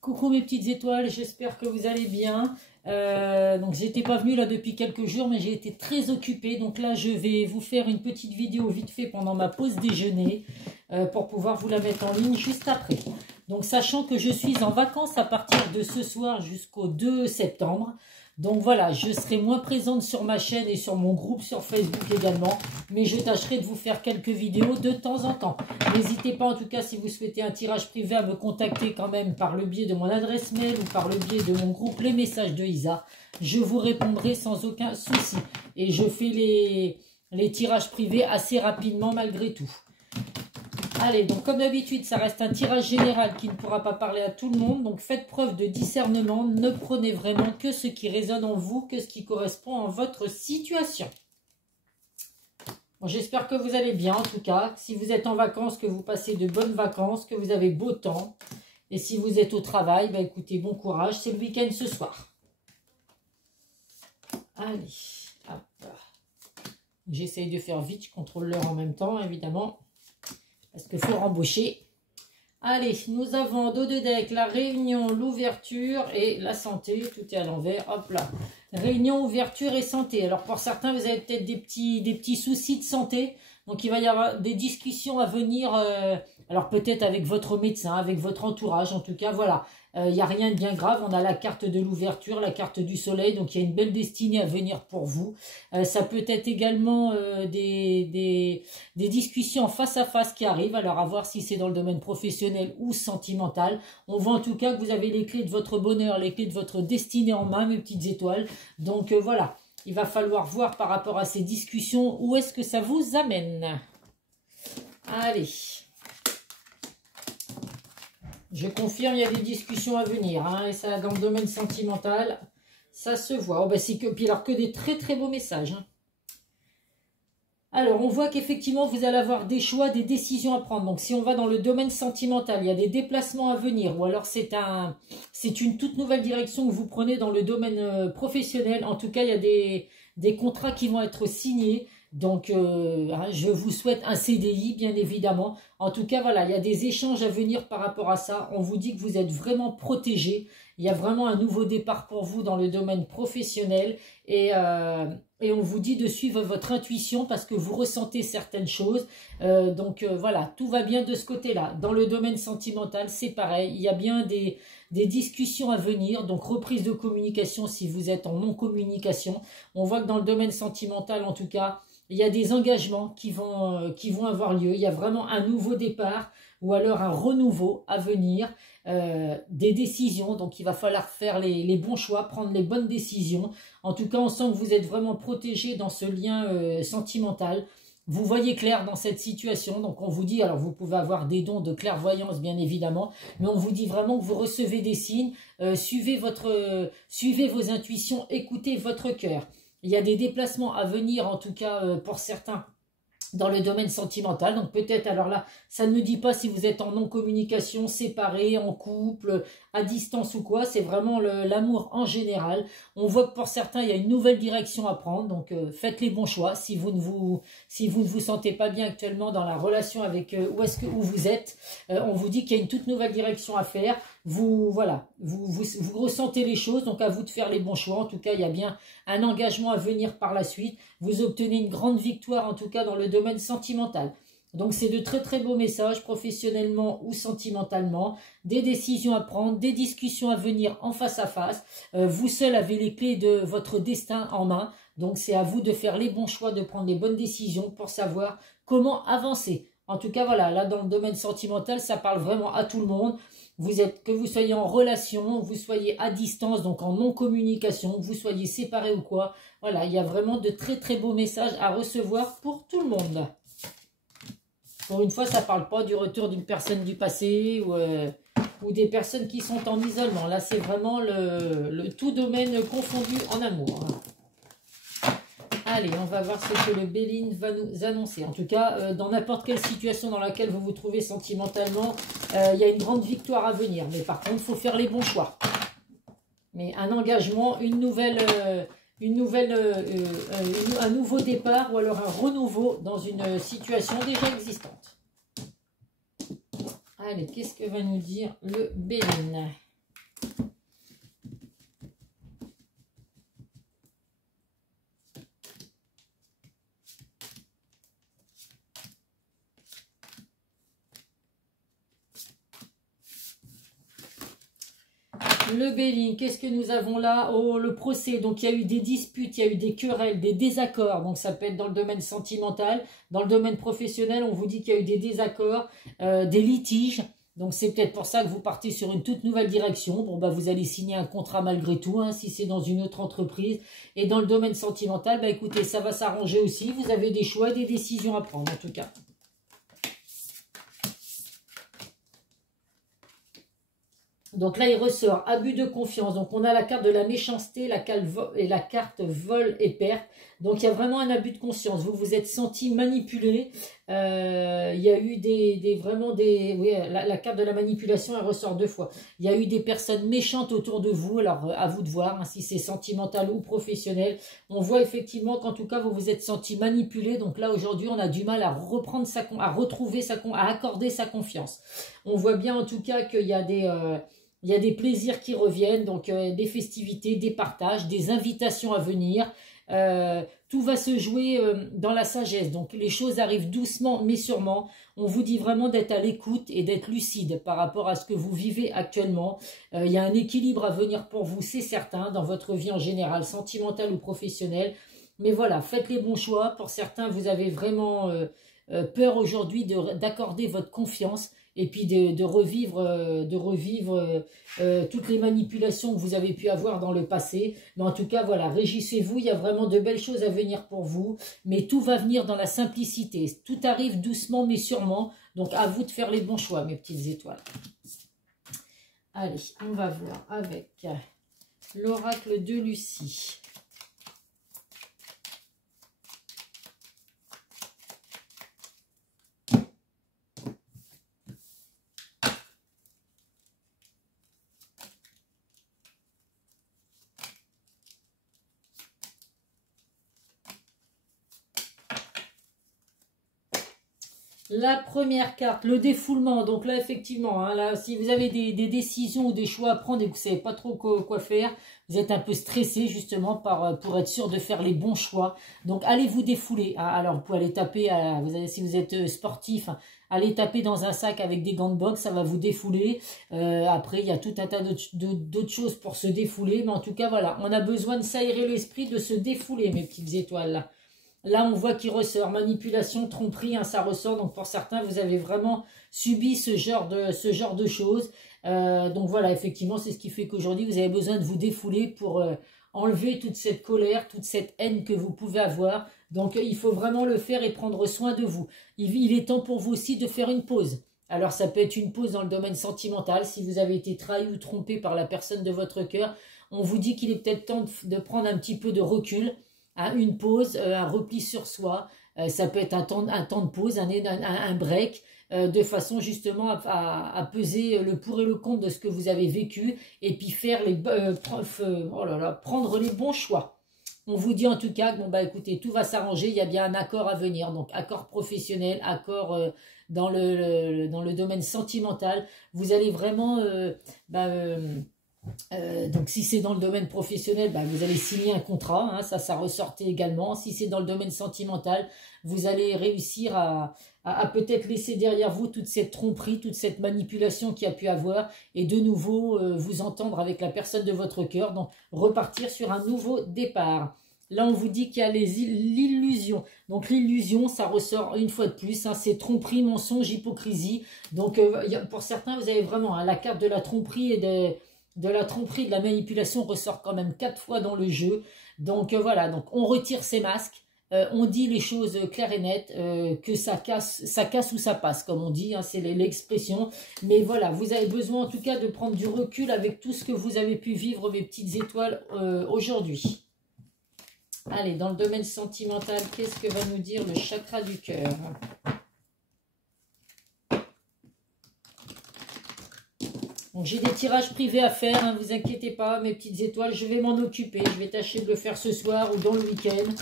Coucou mes petites étoiles, j'espère que vous allez bien. Donc j'étais pas venue là depuis quelques jours, mais j'ai été très occupée. Donc là je vais vous faire une petite vidéo vite fait pendant ma pause déjeuner pour pouvoir vous la mettre en ligne juste après. Donc sachant que je suis en vacances à partir de ce soir jusqu'au 2 septembre. Donc voilà, je serai moins présente sur ma chaîne et sur mon groupe sur Facebook également. Mais je tâcherai de vous faire quelques vidéos de temps en temps. N'hésitez pas en tout cas si vous souhaitez un tirage privé à me contacter quand même par le biais de mon adresse mail ou par le biais de mon groupe Les Messages de Isa. Je vous répondrai sans aucun souci. Et je fais les tirages privés assez rapidement malgré tout. Allez, donc comme d'habitude, ça reste un tirage général qui ne pourra pas parler à tout le monde. Donc faites preuve de discernement, ne prenez vraiment que ce qui résonne en vous, que ce qui correspond à votre situation. Bon, j'espère que vous allez bien en tout cas. Si vous êtes en vacances, que vous passez de bonnes vacances, que vous avez beau temps. Et si vous êtes au travail, bah écoutez, bon courage, c'est le week-end ce soir. Allez, hop. J'essaye de faire vite, je contrôle l'heure en même temps, évidemment. Parce qu'il faut rembaucher. Allez, nous avons dos de deck, la réunion, l'ouverture et la santé. Tout est à l'envers. Hop là. Réunion, ouverture et santé. Alors pour certains, vous avez peut-être des petits soucis de santé. Donc il va y avoir des discussions à venir. Alors peut-être avec votre médecin, avec votre entourage. En tout cas, voilà. Il n'y a rien de bien grave. On a la carte de l'ouverture, la carte du soleil. Donc il y a une belle destinée à venir pour vous. Ça peut être également des discussions face à face qui arrivent. Alors à voir si c'est dans le domaine professionnel ou sentimental. On voit en tout cas que vous avez les clés de votre bonheur, les clés de votre destinée en main, mes petites étoiles. Donc voilà, il va falloir voir par rapport à ces discussions où est-ce que ça vous amène. Allez. Je confirme, il y a des discussions à venir. Hein, et ça, dans le domaine sentimental, ça se voit. Oh, ben, c'est que, puis alors que des très très beaux messages. Hein. Alors, on voit qu'effectivement, vous allez avoir des choix, des décisions à prendre. Donc, si on va dans le domaine sentimental, il y a des déplacements à venir. Ou alors, c'est une toute nouvelle direction que vous prenez dans le domaine professionnel. En tout cas, il y a des contrats qui vont être signés. Donc, je vous souhaite un CDI, bien évidemment. En tout cas, voilà, il y a des échanges à venir par rapport à ça. On vous dit que vous êtes vraiment protégés. Il y a vraiment un nouveau départ pour vous dans le domaine professionnel. Et on vous dit de suivre votre intuition parce que vous ressentez certaines choses. Voilà, tout va bien de ce côté-là. Dans le domaine sentimental, c'est pareil. Il y a bien des discussions à venir. Donc, reprise de communication si vous êtes en non-communication. On voit que dans le domaine sentimental, en tout cas, il y a des engagements qui vont avoir lieu. Il y a vraiment un nouveau départ ou alors un renouveau à venir. Des décisions. Donc, il va falloir faire les bons choix, prendre les bonnes décisions. En tout cas, on sent que vous êtes vraiment protégé dans ce lien sentimental. Vous voyez clair dans cette situation. Donc, on vous dit, alors vous pouvez avoir des dons de clairvoyance, bien évidemment. Mais on vous dit vraiment que vous recevez des signes. Suivez vos intuitions, écoutez votre cœur. Il y a des déplacements à venir, en tout cas pour certains, dans le domaine sentimental. Donc peut-être, alors là, ça ne me dit pas si vous êtes en non-communication, séparés, en couple, à distance ou quoi. C'est vraiment l'amour en général. On voit que pour certains, il y a une nouvelle direction à prendre. Donc faites les bons choix. Si vous ne vous sentez pas bien actuellement dans la relation avec où vous êtes, on vous dit qu'il y a une toute nouvelle direction à faire. Vous ressentez les choses, donc à vous de faire les bons choix. En tout cas, il y a bien un engagement à venir par la suite. Vous obtenez une grande victoire, en tout cas dans le domaine sentimental. Donc, c'est de très très beaux messages, professionnellement ou sentimentalement. Des décisions à prendre, des discussions à venir en face à face. Vous seul avez les clés de votre destin en main. Donc, c'est à vous de faire les bons choix, de prendre les bonnes décisions pour savoir comment avancer. En tout cas, voilà, là dans le domaine sentimental, ça parle vraiment à tout le monde. Que vous soyez en relation, vous soyez à distance, donc en non-communication, que vous soyez séparés ou quoi. Voilà, il y a vraiment de très très beaux messages à recevoir pour tout le monde. Pour une fois, ça ne parle pas du retour d'une personne du passé ou des personnes qui sont en isolement. Là, c'est vraiment le tout domaine confondu en amour. Allez, on va voir ce que le Béline va nous annoncer. En tout cas, dans n'importe quelle situation dans laquelle vous vous trouvez sentimentalement, il y a une grande victoire à venir. Mais par contre, il faut faire les bons choix. Mais un engagement, un nouveau départ ou alors un renouveau dans une situation déjà existante. Allez, qu'est-ce que va nous dire le Béline? Le Béline, qu'est-ce que nous avons là? Oh, le procès, donc il y a eu des disputes, il y a eu des querelles, des désaccords, donc ça peut être dans le domaine sentimental, dans le domaine professionnel, on vous dit qu'il y a eu des désaccords, des litiges, donc c'est peut-être pour ça que vous partez sur une toute nouvelle direction. Bon, bah vous allez signer un contrat malgré tout, hein, si c'est dans une autre entreprise. Et dans le domaine sentimental, bah écoutez, ça va s'arranger aussi, vous avez des choix, des décisions à prendre en tout cas. Donc là, il ressort abus de confiance. Donc on a la carte de la méchanceté et la carte vol et perte. Donc il y a vraiment un abus de conscience. Vous vous êtes senti manipulé. Il y a eu vraiment des... Oui, la carte de la manipulation, elle ressort 2 fois. Il y a eu des personnes méchantes autour de vous. Alors à vous de voir, hein, si c'est sentimental ou professionnel. On voit effectivement qu'en tout cas, vous vous êtes senti manipulé. Donc là, aujourd'hui, on a du mal à reprendre à accorder sa confiance. On voit bien en tout cas qu'il y a des... il y a des plaisirs qui reviennent, donc des festivités, des partages, des invitations à venir. Tout va se jouer dans la sagesse. Donc les choses arrivent doucement mais sûrement. On vous dit vraiment d'être à l'écoute et d'être lucide par rapport à ce que vous vivez actuellement. Il y a un équilibre à venir pour vous, c'est certain, dans votre vie en général, sentimentale ou professionnelle. Mais voilà, faites les bons choix. Pour certains, vous avez vraiment peur aujourd'hui d'accorder votre confiance. Et puis de revivre toutes les manipulations que vous avez pu avoir dans le passé. Mais en tout cas, voilà, régissez-vous, il y a vraiment de belles choses à venir pour vous. Mais tout va venir dans la simplicité. Tout arrive doucement mais sûrement. Donc à vous de faire les bons choix, mes petites étoiles. Allez, on va voir avec l'oracle de Lucie. La première carte, le défoulement. Donc là, effectivement, hein, là, si vous avez des décisions ou des choix à prendre et que vous ne savez pas trop quoi faire, vous êtes un peu stressé justement pour être sûr de faire les bons choix. Donc allez vous défouler. Hein. Alors vous pouvez aller taper, si vous êtes sportif, hein, allez taper dans un sac avec des gants de boxe, ça va vous défouler. Après, il y a tout un tas d'autres choses pour se défouler. Mais en tout cas, voilà, on a besoin de s'aérer l'esprit, de se défouler, mes petites étoiles là. Là, on voit qu'il ressort manipulation, tromperie, hein, ça ressort. Donc, pour certains, vous avez vraiment subi ce genre de choses. Donc, voilà, effectivement, c'est ce qui fait qu'aujourd'hui, vous avez besoin de vous défouler pour enlever toute cette colère, toute cette haine que vous pouvez avoir. Donc, il faut vraiment le faire et prendre soin de vous. Il est temps pour vous aussi de faire une pause. Alors, ça peut être une pause dans le domaine sentimental. Si vous avez été trahi ou trompé par la personne de votre cœur, on vous dit qu'il est peut-être temps de prendre un petit peu de recul. Hein, une pause, un repli sur soi, ça peut être un temps de pause, un break, de façon justement à peser le pour et le contre de ce que vous avez vécu et puis faire prendre les bons choix. On vous dit en tout cas que bon bah écoutez, tout va s'arranger, il y a bien un accord à venir, donc accord professionnel, accord dans le domaine sentimental. Vous allez vraiment donc si c'est dans le domaine professionnel, bah, vous allez signer un contrat, hein, ça ressortait également. Si c'est dans le domaine sentimental, vous allez réussir à peut-être laisser derrière vous toute cette tromperie, toute cette manipulation qu'il y a pu avoir et de nouveau vous entendre avec la personne de votre cœur, donc repartir sur un nouveau départ. Là, on vous dit qu'il y a l'illusion. Donc, l'illusion, ça ressort une fois de plus. Hein, c'est tromperie, mensonge, hypocrisie. Donc, pour certains, vous avez vraiment hein, la carte de la tromperie et de la tromperie, de la manipulation ressort quand même 4 fois dans le jeu. Donc voilà, donc on retire ses masques, on dit les choses claires et nettes, que ça casse ou ça passe, comme on dit, hein, c'est l'expression. Mais voilà, vous avez besoin en tout cas de prendre du recul avec tout ce que vous avez pu vivre, mes petites étoiles, aujourd'hui. Allez, dans le domaine sentimental, qu'est-ce que va nous dire le chakra du cœur ? Donc j'ai des tirages privés à faire, ne vous inquiétez pas, mes petites étoiles, je vais m'en occuper. Je vais tâcher de le faire ce soir ou dans le week-end,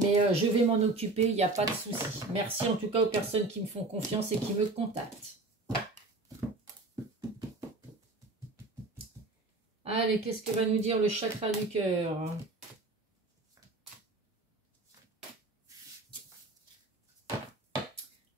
mais je vais m'en occuper, il n'y a pas de souci. Merci en tout cas aux personnes qui me font confiance et qui me contactent. Allez, qu'est-ce que va nous dire le chakra du cœur ?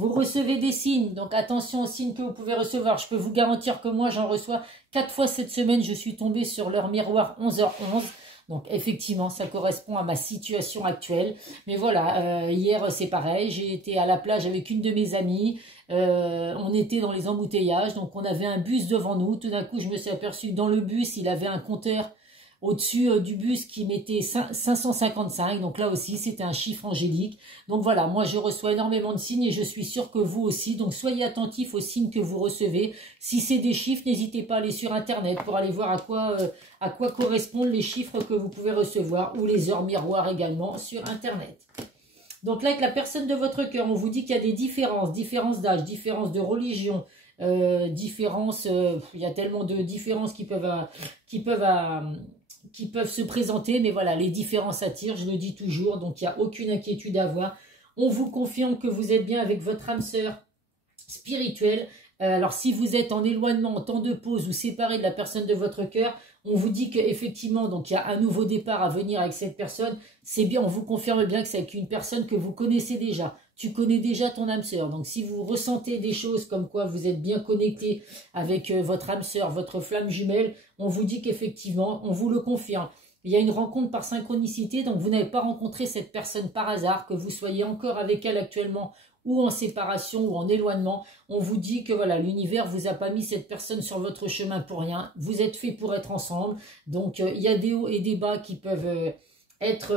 Vous recevez des signes, donc attention aux signes que vous pouvez recevoir. Je peux vous garantir que moi, j'en reçois 4 fois cette semaine. Je suis tombée sur l'heure miroir 11h11. Donc effectivement, ça correspond à ma situation actuelle. Mais voilà, hier c'est pareil, j'ai été à la plage avec une de mes amies. On était dans les embouteillages, donc on avait un bus devant nous. Tout d'un coup, je me suis aperçue que dans le bus, il avait un compteur au-dessus du bus qui mettait 555. Donc là aussi, c'était un chiffre angélique. Donc voilà, moi je reçois énormément de signes et je suis sûre que vous aussi. Donc soyez attentifs aux signes que vous recevez. Si c'est des chiffres, n'hésitez pas à aller sur Internet pour aller voir à quoi correspondent les chiffres que vous pouvez recevoir ou les heures miroirs également sur Internet. Donc là, avec la personne de votre cœur, on vous dit qu'il y a des différences d'âge, différences de religion, il y a tellement de différences qui peuvent se présenter, mais voilà, les différences attirent, je le dis toujours, donc il n'y a aucune inquiétude à avoir. On vous confirme que vous êtes bien avec votre âme sœur spirituelle. Alors si vous êtes en éloignement, en temps de pause ou séparé de la personne de votre cœur, on vous dit qu'effectivement, donc il y a un nouveau départ à venir avec cette personne. C'est bien, on vous confirme bien que c'est avec une personne que vous connaissez déjà. Tu connais déjà ton âme sœur. Donc si vous ressentez des choses comme quoi vous êtes bien connecté avec votre âme sœur, votre flamme jumelle, on vous dit qu'effectivement, on vous le confirme. Il y a une rencontre par synchronicité, donc vous n'avez pas rencontré cette personne par hasard, que vous soyez encore avec elle actuellement ou en séparation ou en éloignement. On vous dit que voilà, l'univers vous a pas mis cette personne sur votre chemin pour rien. Vous êtes fait pour être ensemble. Donc il y a des hauts et des bas qui peuvent être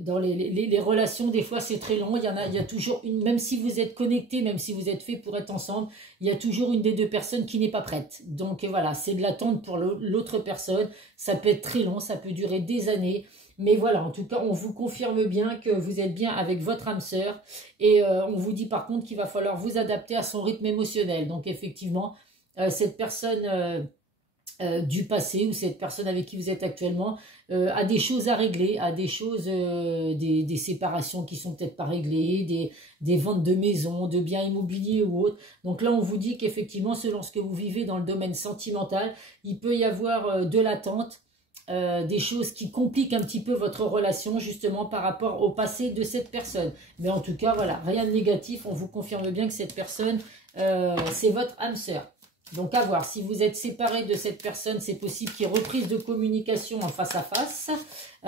dans les relations. Des fois c'est très long. Il y a toujours une, même si vous êtes connectés, même si vous êtes fait pour être ensemble, il y a toujours une des deux personnes qui n'est pas prête. Donc voilà, c'est de l'attente pour l'autre personne. Ça peut être très long, ça peut durer des années. Mais voilà, en tout cas, on vous confirme bien que vous êtes bien avec votre âme sœur. Et on vous dit par contre qu'il va falloir vous adapter à son rythme émotionnel. Donc effectivement, cette personne du passé ou cette personne avec qui vous êtes actuellement a des choses à régler, a des choses, des séparations qui sont peut-être pas réglées, des ventes de maisons, de biens immobiliers ou autres. Donc là, on vous dit qu'effectivement, selon ce que vous vivez dans le domaine sentimental, il peut y avoir de l'attente. Des choses qui compliquent un petit peu votre relation justement par rapport au passé de cette personne. Mais en tout cas, voilà, rien de négatif. On vous confirme bien que cette personne, c'est votre âme sœur. Donc à voir, si vous êtes séparé de cette personne, c'est possible qu'il y ait reprise de communication en face à face.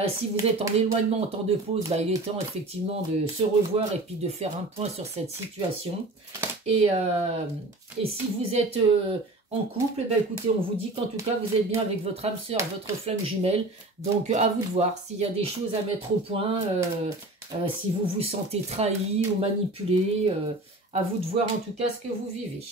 Si vous êtes en éloignement, en temps de pause, il est temps effectivement de se revoir et puis de faire un point sur cette situation. Et si vous êtes en couple, écoutez, on vous dit qu'en tout cas, vous êtes bien avec votre âme sœur, votre flamme jumelle. Donc, à vous de voir s'il y a des choses à mettre au point, si vous vous sentez trahi ou manipulé. À vous de voir en tout cas ce que vous vivez.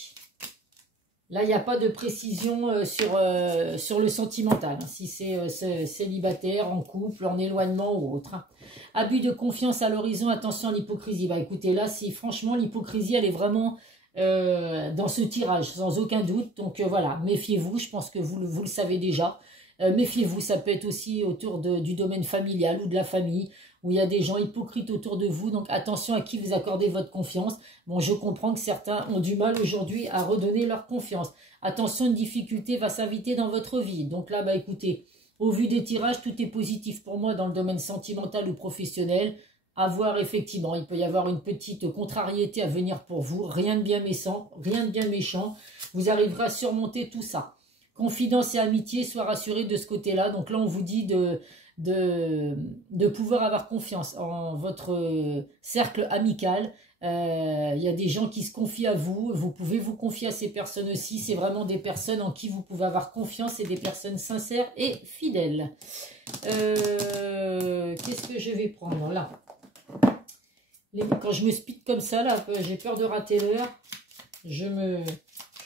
Là, il n'y a pas de précision sur le sentimental, hein, si c'est célibataire, en couple, en éloignement ou autre. Hein. Abus de confiance à l'horizon, attention à l'hypocrisie. Écoutez, là, si franchement, l'hypocrisie, elle est vraiment... dans ce tirage, sans aucun doute. Donc voilà, méfiez-vous, je pense que vous le savez déjà. Méfiez-vous, ça peut être aussi autour du domaine familial ou de la famille, où il y a des gens hypocrites autour de vous. Donc attention à qui vous accordez votre confiance. Bon, je comprends que certains ont du mal aujourd'hui à redonner leur confiance. Attention, une difficulté va s'inviter dans votre vie. Donc là, écoutez, au vu des tirages, tout est positif pour moi dans le domaine sentimental ou professionnel. À voir effectivement, il peut y avoir une petite contrariété à venir pour vous, rien de bien méchant, vous arriverez à surmonter tout ça. Confidence et amitié, sois rassurés de ce côté-là. Donc là, on vous dit de pouvoir avoir confiance en votre cercle amical. Il y a des gens qui se confient à vous, vous pouvez vous confier à ces personnes aussi. C'est vraiment des personnes en qui vous pouvez avoir confiance et des personnes sincères et fidèles. Qu'est-ce que je vais prendre là ? Quand je me speed comme ça, là, j'ai peur de rater l'heure. Je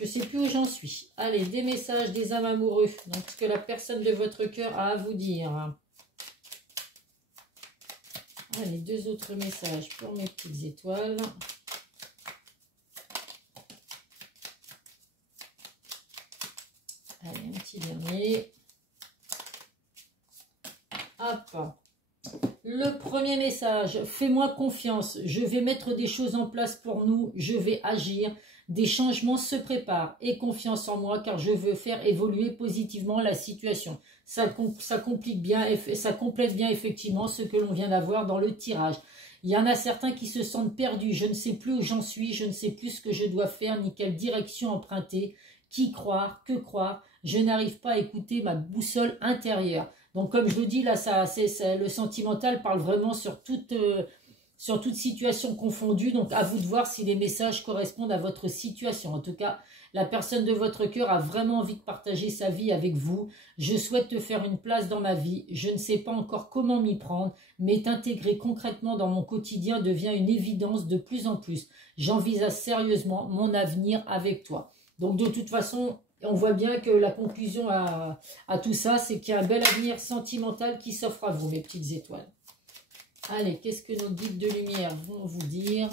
sais plus où j'en suis. Allez, des messages des âmes amoureux. Donc, ce que la personne de votre cœur a à vous dire. Allez, 2 autres messages pour mes petites étoiles. Allez, un petit dernier. Hop. Le premier message, fais-moi confiance, je vais mettre des choses en place pour nous, je vais agir, des changements se préparent, aie confiance en moi car je veux faire évoluer positivement la situation. Ça complique bien, ça complète bien effectivement ce que l'on vient d'avoir dans le tirage. Il y en a certains qui se sentent perdus. Je ne sais plus où j'en suis, je ne sais plus ce que je dois faire, ni quelle direction emprunter. Qui croire, que croire. Je n'arrive pas à écouter ma boussole intérieure. Donc comme je vous dis, là, le sentimental parle vraiment sur toute situation confondue. Donc à vous de voir si les messages correspondent à votre situation. En tout cas, la personne de votre cœur a vraiment envie de partager sa vie avec vous. Je souhaite te faire une place dans ma vie. Je ne sais pas encore comment m'y prendre, mais t'intégrer concrètement dans mon quotidien devient une évidence de plus en plus. J'envisage sérieusement mon avenir avec toi. Donc de toute façon, on voit bien que la conclusion à tout ça, c'est qu'il y a un bel avenir sentimental qui s'offre à vous, mes petites étoiles. Allez, qu'est-ce que nos guides de lumière vont vous dire?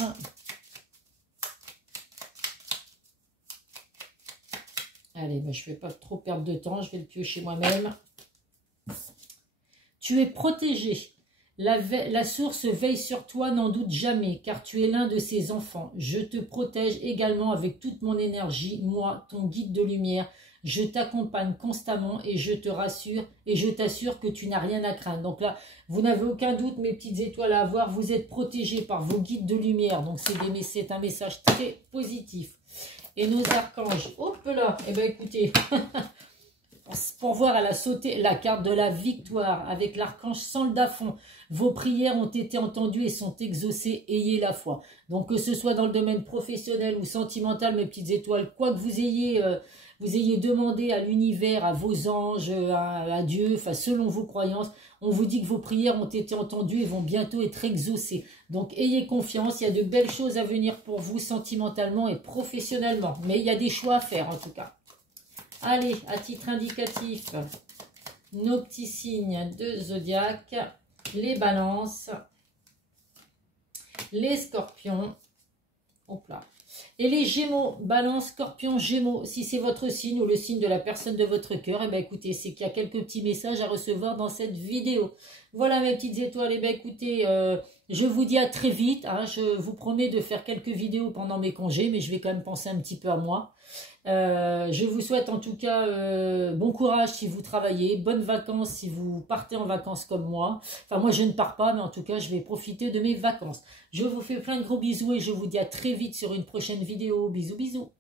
Allez, ben, je ne vais pas trop perdre de temps, je vais le piocher moi-même. Tu es protégé. La source veille sur toi, n'en doute jamais, car tu es l'un de ses enfants. Je te protège également avec toute mon énergie, moi, ton guide de lumière. Je t'accompagne constamment et je te rassure et je t'assure que tu n'as rien à craindre. Donc là, vous n'avez aucun doute, mes petites étoiles à avoir, vous êtes protégés par vos guides de lumière. Donc c'est un message très positif. Et nos archanges, hop là, eh bien écoutez, pour voir, elle a sauté la carte de la victoire avec l'archange Sandalphon. Vos prières ont été entendues et sont exaucées, ayez la foi. Donc que ce soit dans le domaine professionnel ou sentimental, mes petites étoiles, quoi que vous ayez demandé à l'univers, à vos anges, à Dieu, enfin selon vos croyances, on vous dit que vos prières ont été entendues et vont bientôt être exaucées. Donc ayez confiance, il y a de belles choses à venir pour vous sentimentalement et professionnellement. Mais il y a des choix à faire en tout cas. Allez, à titre indicatif, nos petits signes de zodiaque, les balances, les scorpions, hop là, et les gémeaux, balance, scorpion, gémeaux. Si c'est votre signe ou le signe de la personne de votre cœur, eh bien écoutez, c'est qu'il y a quelques petits messages à recevoir dans cette vidéo. Voilà mes petites étoiles, eh bien écoutez, je vous dis à très vite, hein, je vous promets de faire quelques vidéos pendant mes congés, mais je vais quand même penser un petit peu à moi. Je vous souhaite en tout cas bon courage si vous travaillez, bonnes vacances si vous partez en vacances comme moi. Enfin moi je ne pars pas, mais en tout cas je vais profiter de mes vacances. Je vous fais plein de gros bisous et je vous dis à très vite sur une prochaine vidéo. Bisous bisous.